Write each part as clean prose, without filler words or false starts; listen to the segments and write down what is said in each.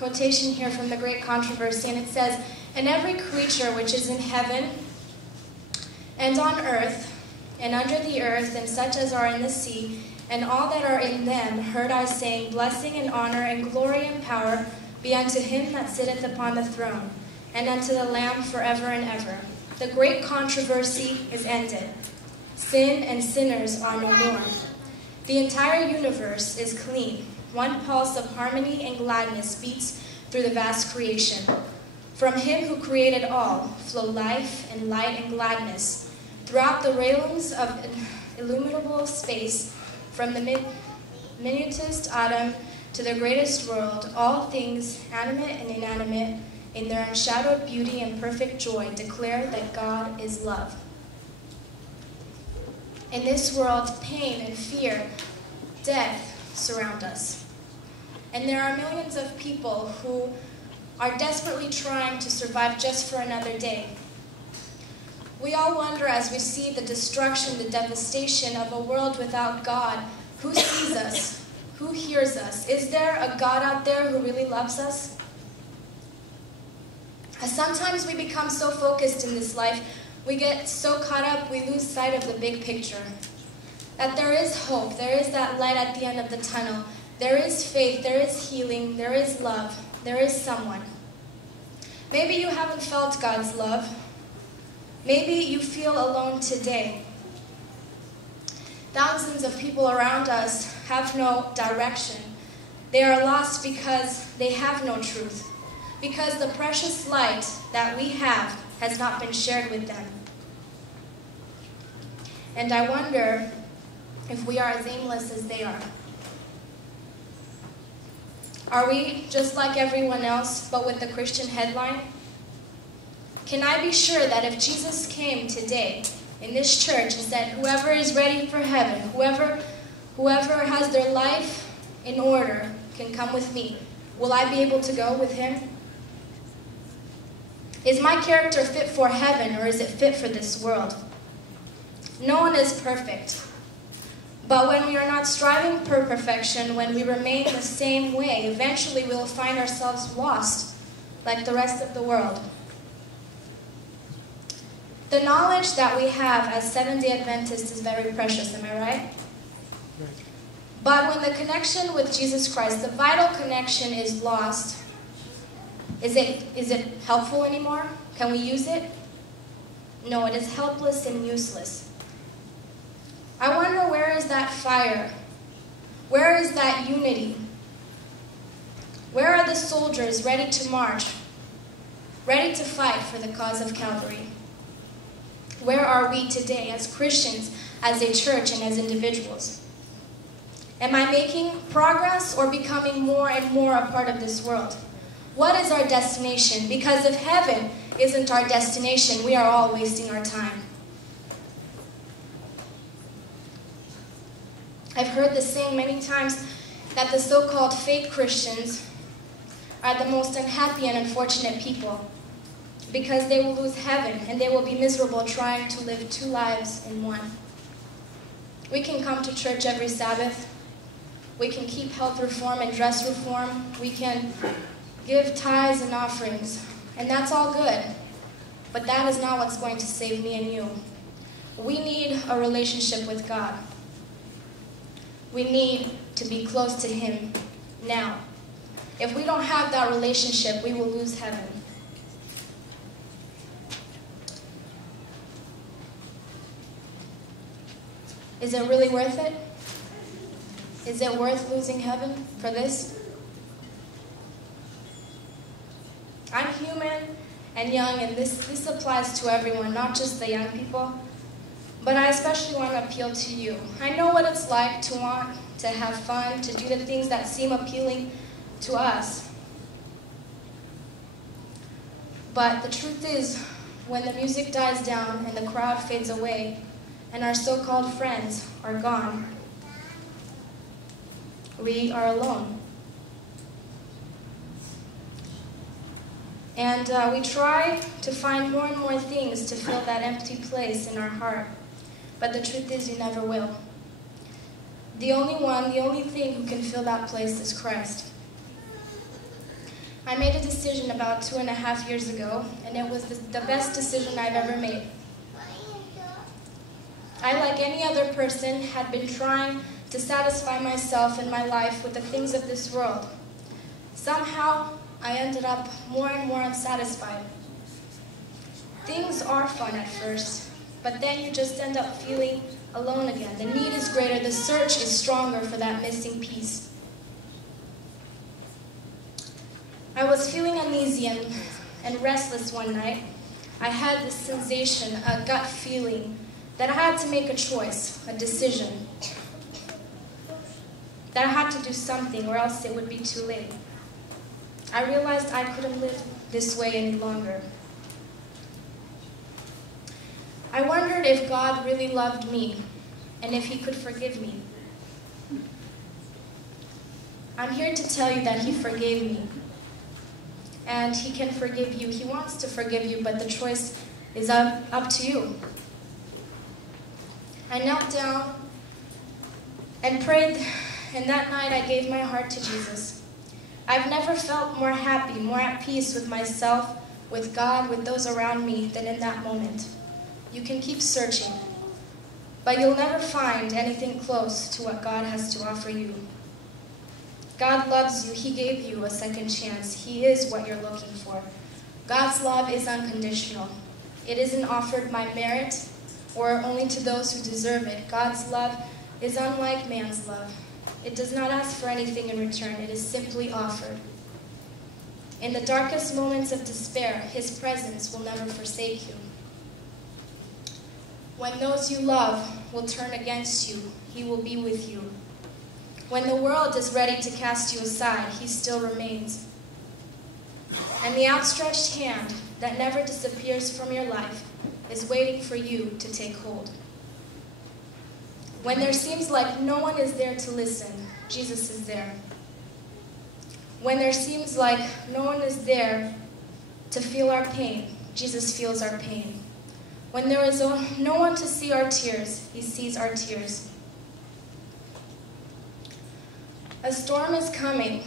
quotation here from the Great Controversy, and it says, "And every creature which is in heaven and on earth and under the earth, and such as are in the sea, and all that are in them, heard I saying, Blessing and honor and glory and power be unto him that sitteth upon the throne, and unto the Lamb forever and ever." The great controversy is ended. Sin and sinners are no more. The entire universe is clean. One pulse of harmony and gladness beats through the vast creation. From him who created all flow life and light and gladness. Throughout the realms of illimitable space, from the minutest atom to the greatest world, all things, animate and inanimate, in their unshadowed beauty and perfect joy, declare that God is love. In this world, pain and fear, death surround us. And there are millions of people who are desperately trying to survive just for another day. We all wonder as we see the destruction, the devastation of a world without God, who sees us? Who hears us? Is there a God out there who really loves us? Sometimes we become so focused in this life, we get so caught up, we lose sight of the big picture. That there is hope, there is that light at the end of the tunnel, there is faith, there is healing, there is love, there is someone. Maybe you haven't felt God's love. Maybe you feel alone today. Thousands of people around us have no direction. They are lost because they have no truth, because the precious light that we have has not been shared with them. And I wonder if we are as aimless as they are. Are we just like everyone else, but with the Christian headline? Can I be sure that if Jesus came today in this church and said, whoever is ready for heaven, whoever has their life in order can come with me, will I be able to go with him? Is my character fit for heaven, or is it fit for this world? No one is perfect. But when we are not striving for perfection, when we remain the same way, eventually we will find ourselves lost like the rest of the world. The knowledge that we have as Seventh-day Adventists is very precious, am I right? But when the connection with Jesus Christ, the vital connection, is lost, is it helpful anymore? Can we use it? No, it is helpless and useless. I wonder, where is that fire? Where is that unity? Where are the soldiers ready to march, ready to fight for the cause of Calvary? Where are we today as Christians, as a church, and as individuals? Am I making progress or becoming more and more a part of this world? What is our destination? Because if heaven isn't our destination, we are all wasting our time. I've heard this saying many times, that the so-called fake Christians are the most unhappy and unfortunate people, because they will lose heaven and they will be miserable trying to live two lives in one. We can come to church every Sabbath. We can keep health reform and dress reform. We can give tithes and offerings, and that's all good. But that is not what's going to save me and you. We need a relationship with God. We need to be close to him now. If we don't have that relationship, we will lose heaven. Is it really worth it? Is it worth losing heaven for this? I'm human and young, and this applies to everyone, not just the young people. But I especially want to appeal to you. I know what it's like to want to have fun, to do the things that seem appealing to us. But the truth is, when the music dies down and the crowd fades away, and our so-called friends are gone, we are alone. And we try to find more and more things to fill that empty place in our heart. But the truth is, you never will. The only thing who can fill that place is Christ. I made a decision about 2.5 years ago, and it was the best decision I've ever made. I, like any other person, had been trying to satisfy myself and my life with the things of this world. Somehow, I ended up more and more unsatisfied. Things are fun at first, but then you just end up feeling alone again. The need is greater, the search is stronger for that missing piece. I was feeling uneasy and restless one night. I had this sensation, a gut feeling, that I had to make a choice, a decision. That I had to do something or else it would be too late. I realized I couldn't live this way any longer. I wondered if God really loved me and if He could forgive me. I'm here to tell you that He forgave me. And He can forgive you. He wants to forgive you, but the choice is up to you. I knelt down and prayed, and that night I gave my heart to Jesus. I've never felt more happy, more at peace with myself, with God, with those around me than in that moment. You can keep searching, but you'll never find anything close to what God has to offer you. God loves you. He gave you a second chance. He is what you're looking for. God's love is unconditional. It isn't offered by merit or only to those who deserve it. God's love is unlike man's love. It does not ask for anything in return. It is simply offered. In the darkest moments of despair, His presence will never forsake you. When those you love will turn against you, He will be with you. When the world is ready to cast you aside, He still remains. And the outstretched hand that never disappears from your life is waiting for you to take hold. When there seems like no one is there to listen, Jesus is there. When there seems like no one is there to feel our pain, Jesus feels our pain. When there is no one to see our tears, He sees our tears. A storm is coming,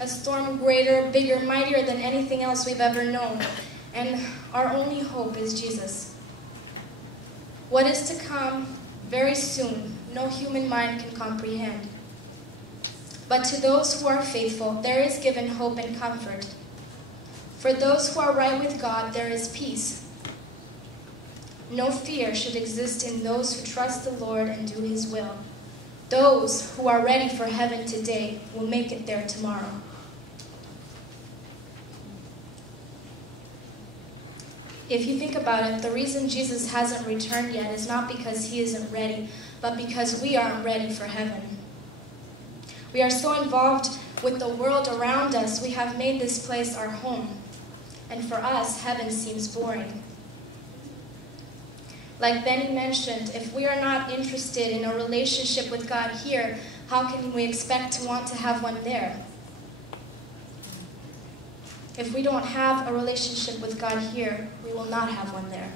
a storm greater, bigger, mightier than anything else we've ever known, and our only hope is Jesus. What is to come very soon, no human mind can comprehend. But to those who are faithful, there is given hope and comfort. For those who are right with God, there is peace. No fear should exist in those who trust the Lord and do His will. Those who are ready for heaven today will make it there tomorrow. If you think about it, the reason Jesus hasn't returned yet is not because He isn't ready, but because we aren't ready for heaven. We are so involved with the world around us, we have made this place our home. And for us, heaven seems boring. Like Benny mentioned, if we are not interested in a relationship with God here, how can we expect to want to have one there? If we don't have a relationship with God here, we will not have one there.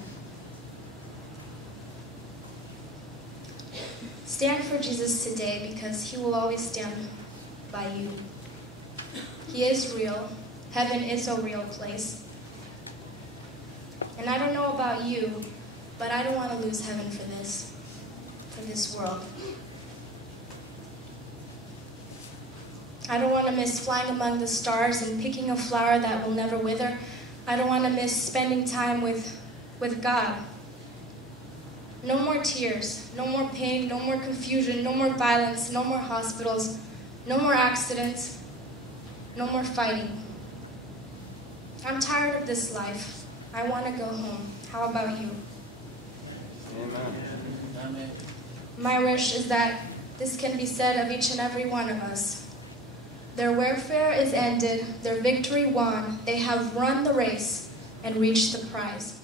Stand for Jesus today because He will always stand by you. He is real. Heaven is a real place. And I don't know about you, but I don't want to lose heaven for this world. I don't want to miss flying among the stars and picking a flower that will never wither. I don't want to miss spending time with God. No more tears, no more pain, no more confusion, no more violence, no more hospitals, no more accidents, no more fighting. I'm tired of this life. I want to go home. How about you? Amen. My wish is that this can be said of each and every one of us. Their warfare is ended, their victory won. They have run the race and reached the prize.